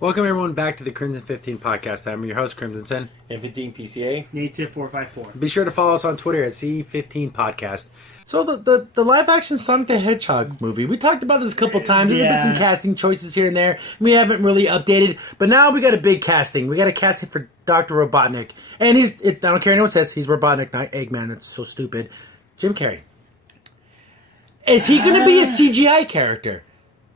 Welcome everyone back to the Crimson 15 podcast. I'm your host, Crimson Sen. And 15 PCA. Native 454. Be sure to follow us on Twitter at C15 Podcast. So the live action Sonic the Hedgehog movie, we talked about this a couple times. There's been some casting choices here and there. We haven't really updated, but now we got a big casting. We got a casting for Dr. Robotnik, and I don't care what anyone says, he's Robotnik, not Eggman. That's so stupid. Jim Carrey. Is he going to be a CGI character?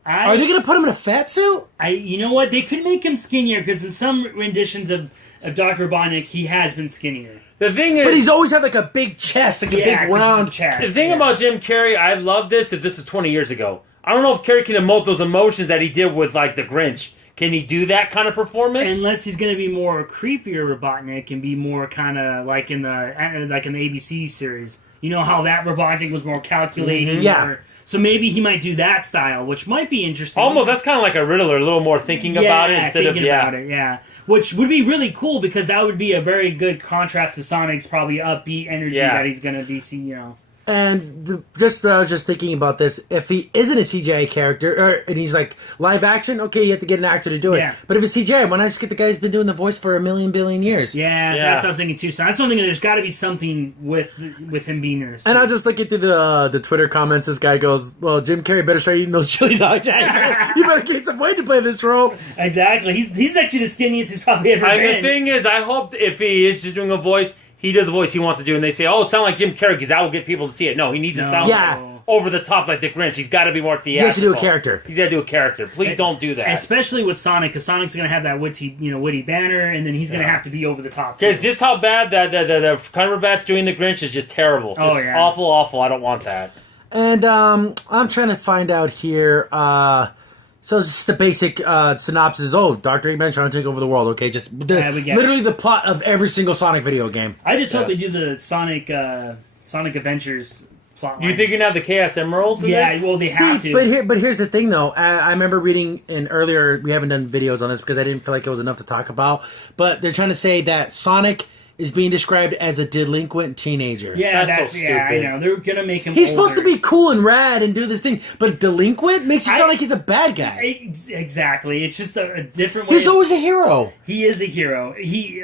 Are they going to put him in a fat suit? You know what? They could make him skinnier because in some renditions of Dr. Robotnik, he has been skinnier. The thing is, but he's always had like a big chest, like a big round chest. The thing about Jim Carrey, I love this. If this is 20 years ago, I don't know if Carrey can emote those emotions that he did with like the Grinch. Can he do that kind of performance? Unless he's going to be more creepier Robotnik and be more kind of like in the ABC series. You know how that Robotnik was more calculating. Yeah. So maybe he might do that style, which might be interesting. Almost, that's kind of like a Riddler, a little more thinking about it instead thinking about it, yeah. Which would be really cool because that would be a very good contrast to Sonic's probably upbeat energy that he's going to be seeing, you know. And I was just thinking about this. If he isn't a CGI character, and he's like live action, okay, you have to get an actor to do it. Yeah. But if it's CGI, why not just get the guy who's been doing the voice for a million billion years? Yeah, that's what I was thinking too. So that's something that there's got to be something with him being in this. And I was just looking through the Twitter comments. This guy goes, "Well, Jim Carrey better start eating those chili dogs. You better gain some weight to play this role." Exactly. He's actually the skinniest he's probably ever been. The thing is, I hope if he is just doing a voice, he does the voice he wants to do, and they say, "Oh, it sounds like Jim Carrey," because that will get people to see it. No, he needs to sound over the top like the Grinch. He's got to be more theatrical. He has to do a character. He's got to do a character. Please don't do that. Especially with Sonic, because Sonic's going to have that witty banner, and then he's going to have to be over the top. Because just how bad the Cumberbatch doing the Grinch is just terrible. Just awful, awful. I don't want that. And I'm trying to find out here. So it's just the basic synopsis. Oh, Dr. Eggman trying to take over the world. Okay, just literally the plot of every single Sonic video game. I just hope they do the Sonic Adventures plot line. You think you're going to have the Chaos Emeralds in this? Well, they have to. But here's the thing, though. I remember reading in earlier, we haven't done videos on this because I didn't feel like it was enough to talk about, but they're trying to say that Sonic is being described as a delinquent teenager. Yeah, that's so stupid. Yeah, I know. They're going to make him He's supposed to be cool and rad and do this thing, but delinquent makes you sound like he's a bad guy. Exactly. It's just a different way. He's always a hero. He is a hero.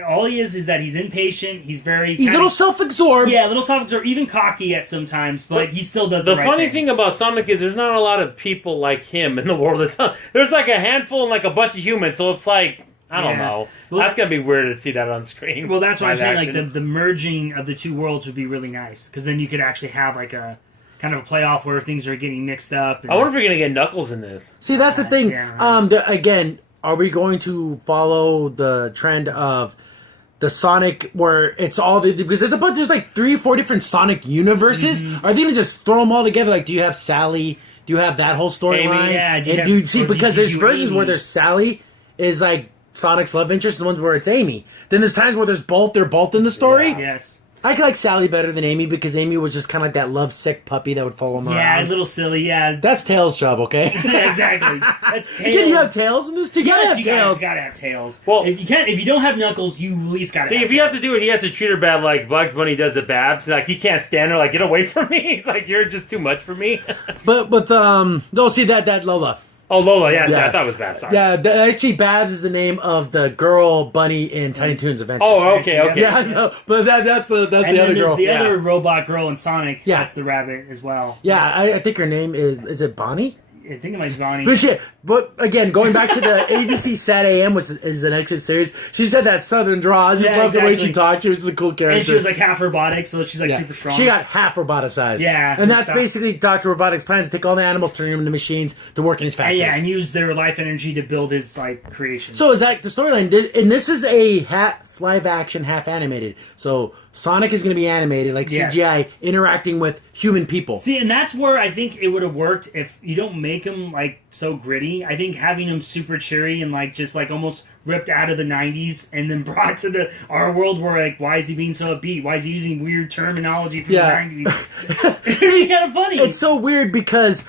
All he is that he's impatient. He's very... He's a little self-absorbed. Yeah, a little self-absorbed, even cocky at sometimes, but he still does the right funny thing about Sonic is there's not a lot of people like him in the world. There's like a handful and like a bunch of humans, so it's like... I don't know. Well, that's going to be weird to see that on screen. Well, that's what I'm saying. Like, the merging of the two worlds would be really nice. Because then you could actually have, like, a kind of a playoff where things are getting mixed up. I wonder if we're going to get Knuckles in this. See, that's the thing. Yeah. Again, are we going to follow the trend of the Sonic where it's all... because there's like 3 or 4 different Sonic universes. Mm-hmm. Are they going to just throw them all together? Like, do you have Sally? Do you have that whole storyline? Yeah. Because there's versions where there's Sally is, like... Sonic's love interest, and the ones where it's Amy. Then there's times where they're both in the story. Yeah. Yes. I like Sally better than Amy because Amy was just kind of like that love-sick puppy that would follow him around. Yeah, a little silly, yeah. That's Tails' job, okay? Exactly. That's Tails. Can you have Tails in this? You gotta have Tails. You gotta have Tails. Well, if you don't have Knuckles, you at least gotta have if you have to do it, he has to treat her bad like Bugs Bunny does to Babs. Like, he can't stand her, like, get away from me. He's like, you're just too much for me. but see, that Lola. Oh, Lola, yeah. I thought it was Babs. Sorry. Yeah, actually, Babs is the name of the girl bunny in Tiny Toons Adventures. Oh, okay. Yeah, so, but that's the other girl. The other robot girl in Sonic. Yeah. That's the rabbit as well. Yeah, I think her name is it Bonnie? I think it might be Bonnie. But again, going back to the ABC Sat AM, which is the next series, she said that southern draw. I just love the way she talked. She was a cool character. And she was like half robotic, so she's like super strong. She got half roboticized. Yeah. And that's basically Dr. Robotic's plan, to take all the animals, turn them into machines to work in his factories. And use their life energy to build his creation. So is that the storyline? And this is a live action, half animated. So Sonic is going to be animated, like CGI, interacting with human people. See, and that's where I think it would have worked if you don't make him like so gritty. I think having him super cheery and like just like almost ripped out of the 90s and then brought to our world where like, why is he being so upbeat? Why is he using weird terminology from the 90s? It's kind of funny. It's so weird because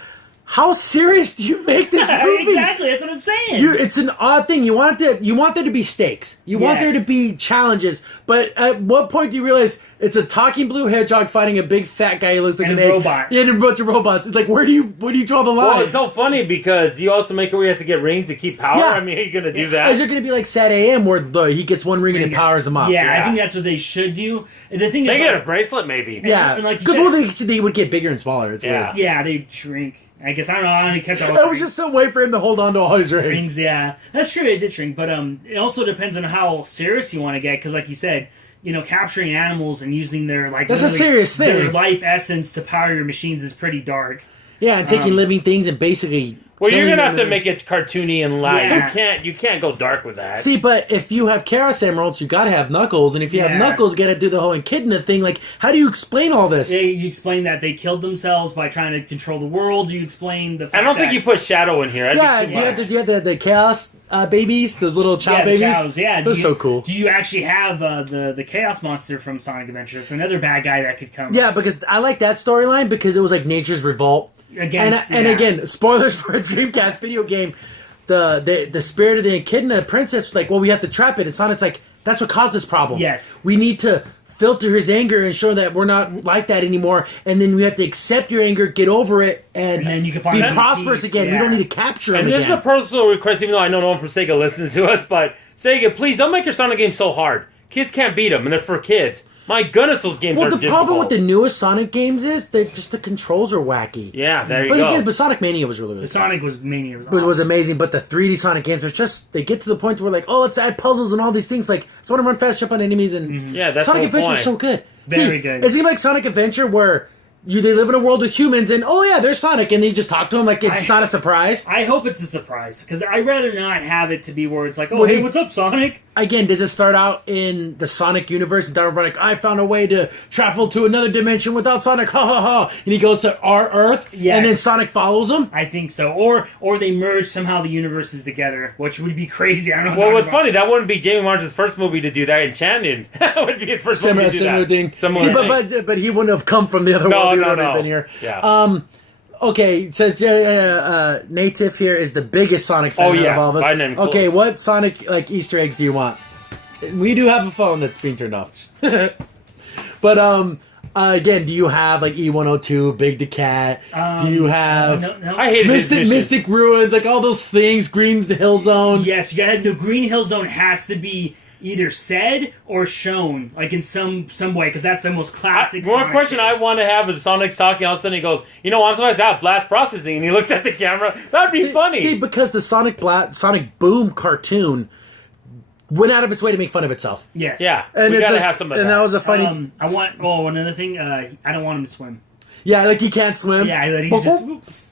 how serious do you make this movie? Exactly, that's what I'm saying. It's an odd thing. You want there to be stakes. You want there to be challenges. But at what point do you realize It's a talking blue hedgehog fighting a big fat guy who looks like And an a egg. robot. Yeah, and a bunch of robots. It's like, where do you draw the line? Well, it's so funny because you also make it where he has to get rings to keep power. Yeah. I mean, are you going to do Is that? it going to be like Sad AM where he gets one ring and it powers him up? Yeah, Yeah. I think that's what they should do. And the thing They is, get like, a bracelet, maybe. Yeah, And like you because said- they would get bigger and smaller. It's Yeah. weird. yeah, they shrink. I guess I don't know. I only kept all That was just some way for him to hold on to all his rings. rings. Yeah, that's true. It did shrink, but it also depends on how serious you want to get. Because, like you said, capturing animals and using their That's a serious thing. Their life essence to power your machines is pretty dark. Yeah, and taking living things and basically. Well, you're killing going to have them to make it cartoony and light. Yeah. You can't go dark with that. See, but if you have Chaos Emeralds, you got to have Knuckles, and if you have Yeah. Knuckles, you got to do the whole Echidna thing. Like, how do you explain all this? You explain that they killed themselves by trying to control the world. You explain the fact I don't think that- you put Shadow in here. That'd Yeah, be do too you much. have the Chaos babies, those little child the babies? chows, yeah. They're Do you- so cool. Do you actually have the Chaos Monster from Sonic Adventure? It's another bad guy that could come. Yeah, because I like that storyline because it was like nature's revolt. Against, and yeah. again, spoilers for a Dreamcast video game. The spirit of the Echidna princess was like, well, we have to trap it. And Sonic's like, that's what caused this problem. Yes. We need to filter his anger and show that we're not like that anymore. And then we have to accept your anger, get over it, and then you can be find prosperous peace, again. We yeah. don't need to capture him And this is again. a personal request, even though I know no one from Sega listens to us, but Sega, please don't make your Sonic games so hard. Kids can't beat them, and they're for kids. My goodness, those games Well, are the difficult. problem with the newest Sonic games is that just the controls are wacky. Yeah, there you But go. again, but Sonic Mania was really, really The Sonic was Mania. Was It was awesome. amazing, but the 3D Sonic games was just, they get to the point where like, oh, let's add puzzles and all these things. Like, so I want to run fast, jump on enemies, and Yeah, that's Sonic the whole Adventure is point. so good. Very good. It's even like Sonic Adventure where they live in a world with humans, and oh yeah, there's Sonic, and you just talk to him like it's not a surprise. I hope it's a surprise because I'd rather not have it to be where it's like, oh, Well, hey, he- what's up, Sonic? Again, does it start out in the Sonic universe, and Dr. Robotnik, I found a way to travel to another dimension without Sonic, ha ha ha, and he goes to our Earth, Yes. and then Sonic follows him? I think so. Or they merge somehow the universes together, which would be crazy. I don't know. Well, what's funny, that wouldn't be Jamie Martin's first movie to do that. Enchanted. That would be his first movie to do Similar that. thing. Similar See, thing. but he wouldn't have come from the other No, world. He no, would have no. been here. Yeah. Okay, since Native here is the biggest Sonic fan Oh, yeah. of all of us. By name close. Okay, what Sonic Easter eggs do you want? We do have a phone that's being turned off. But again, do you have like E102, Big the Cat? Do you have No. I hated his missions. Mystic Ruins, like all those things? Green's the Hill Zone. Yes, you gotta. The Green Hill Zone has to be either said or shown, like in some way, because that's the most classic. One Sonic question shit. I want to have is Sonic's talking, all of a sudden he goes, I'm supposed to have blast processing, and he looks at the camera. That'd be funny. See, because the Sonic Boom cartoon went out of its way to make fun of itself. Yes. Yeah, And we it's gotta just- have some of and that. that was a funny. I want. Oh, another thing. I don't want him to swim. Yeah, like he can't swim. Yeah, that he's just. Oops.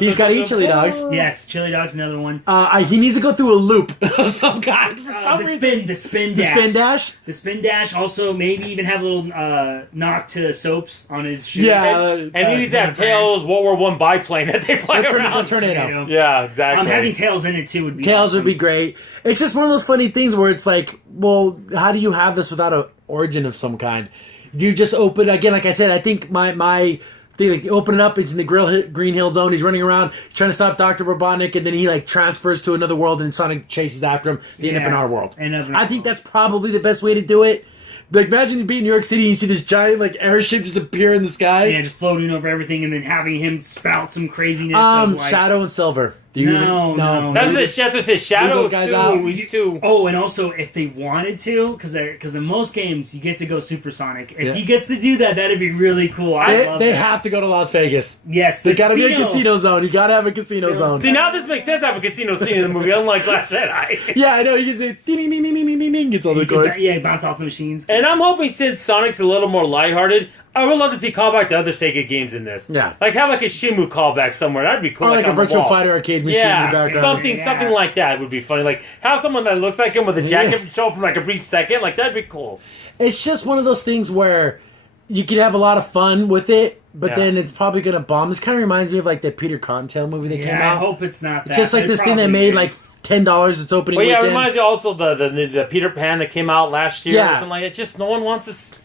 He's got to eat chili dogs. Yes, chili dog's another one. He needs to go through a loop of some kind. For some The reason. spin The dash. spin dash? The spin dash. Also, maybe even have a little knock to soaps on his shoe. Yeah. And he needs to have Tails World War One biplane that they fly around. Tornado. Yeah, exactly. Having Tails in it too would be. Tails awesome. would be great. It's just one of those funny things where it's like, well, how do you have this without an origin of some kind? Do you just open, again, like I said, I think my thing, like, you open it up, it's in the Green Hill Zone, he's running around, he's trying to stop Dr. Robotnik, and then he like transfers to another world and Sonic chases after him. They end up in Yeah. our world. End up in I our think world. that's probably the best way to do it. Like, imagine you be in New York City and you see this giant like airship just appear in the sky. Yeah, just floating over everything and then having him spout some craziness. of, like, Shadow and Silver. Do you No. That's what it says. Shadow those is guys too. out. He's too. Oh, and also if they wanted to, because in most games you get to go supersonic. If Yeah. he gets to do that, that'd be really cool. I love They that. have to go to Las Vegas. Yes, They gotta be a casino zone. You gotta have a casino zone. See, now this makes sense to have a casino scene in the movie, unlike Last Jedi. Yeah, I know. You can say ding ding ding ding ding ding ding. Gets all the You could chords. bounce off the machines. And I'm hoping since Sonic's a little more lighthearted, I would love to see callback to other Sega games in this. Yeah. Like have like a Shimu callback somewhere. That'd be cool. Or like a on the Virtual wall. Fighter arcade machine in Yeah, the background. something like that would be funny. Like have someone that looks like him with a jacket show up for like a brief second. Like that'd be cool. It's just one of those things where you could have a lot of fun with it, but Yeah. then it's probably gonna bomb. This kind of reminds me of like the Peter Cottontail movie that came Yeah, I out. hope it's not that. It's just like but this it thing that probably made is. like $10 its opening Well, yeah, it weekend. reminds me also the Peter Pan that came out last year Yeah. or something like that. Just no one wants this.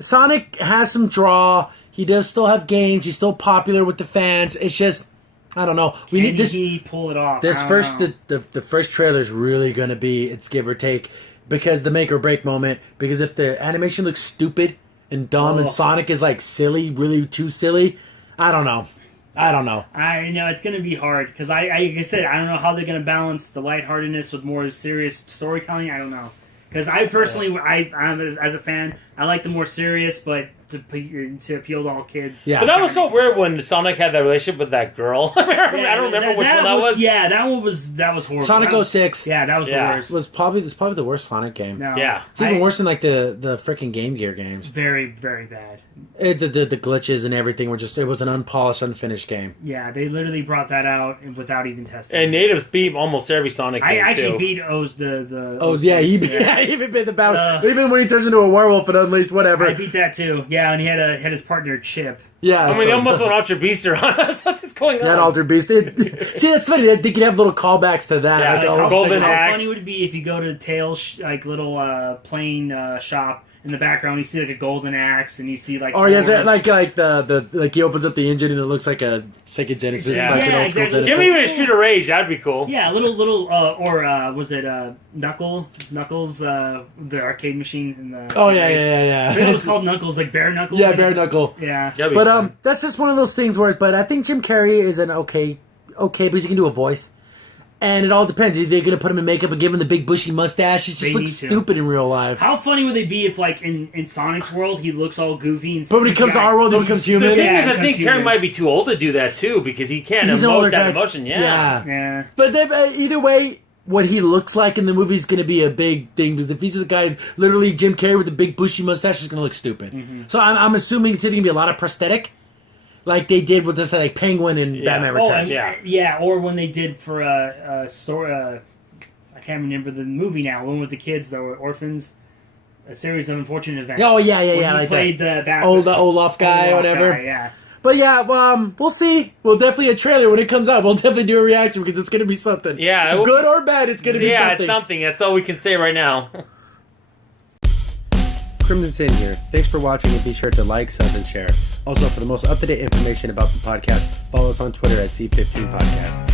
Sonic has some draw. He does still have games. He's still popular with the fans. It's just, I don't know. We Can need this. he pull it off? This I don't first know. the first trailer is really going to be, it's give or take. because the make or break moment. Because if the animation looks stupid and dumb and Sonic is like silly, really too silly, I don't know. I know it's going to be hard because like I said, I don't know how they're going to balance the lightheartedness with more serious storytelling. I don't know. Because I personally, I'm as a fan, I like the more serious, but to appeal to all kids. Yeah. But that was so weird when Sonic had that relationship with that girl. I don't remember which one that was. Yeah, that was horrible. Sonic 06. Yeah, that was the worst. It's probably the worst Sonic game. No, Yeah. It's even worse than like the freaking Game Gear games. Very, very bad. The glitches and everything were just, it was an unpolished, unfinished game. Yeah, they literally brought that out without even testing. And natives beat almost every Sonic game, I actually too. beat the Oh, yeah, he even beat the battle. Even when he turns into a werewolf and unleashed whatever. I beat that too. Yeah, and he had his partner Chip. Yeah. I mean, they almost went Ultra Beaster on us. What's going on? That Altered Beast. See, that's funny. They could have little callbacks to that. Yeah, like, like Golden How Axe. funny would it be if you go to Tails' like little plane shop, in the background you see like a golden axe, and you see like like he opens up the engine and it looks like a Sega Genesis, Yeah. like an Yeah, old school exactly. Genesis. Give me even a Street of Rage. That'd be cool. Yeah, little or was it Knuckles, the arcade machine in the Oh I think it yeah. was called Knuckles, like Bare Knuckles. Yeah, Bare Knuckle. Yeah. That'd be But fun. that's just one of those things where. But I think Jim Carrey is an okay because he can do a voice, and it all depends. Are they going to put him in makeup and give him the big bushy mustache? It just They looks need to. stupid in real life. How funny would they be if, like, in Sonic's world, he looks all goofy and But when he comes to our world, he becomes human. The thing Yeah, is, I it think becomes Carrey human. might be too old to do that, too, because he can't He's an older emote that guy. emotion. Yeah. Yeah. But either way, what he looks like in the movie is going to be a big thing, because if he's a guy, literally Jim Carrey with the big bushy mustache is going to look stupid. Mm-hmm. So I'm assuming it's going to be a lot of prosthetic, like they did with this like Penguin and Yeah. Batman Oh, Returns. Yeah. or when they did for a story, I can't remember the movie now, one with the kids that were orphans, a series of unfortunate events. Oh yeah, When he like played that. the Old Olaf guy, or whatever. guy, yeah. But yeah, we'll see. We'll definitely a trailer when it comes out. We'll definitely do a reaction because it's going to be something. Yeah, it will good be- or bad, it's going to be Yeah, something. it's something. That's all we can say right now. Crimson Sin here. Thanks for watching, and be sure to like, sub, and share. Also, for the most up-to-date information about the podcast, follow us on Twitter at C15 Podcast.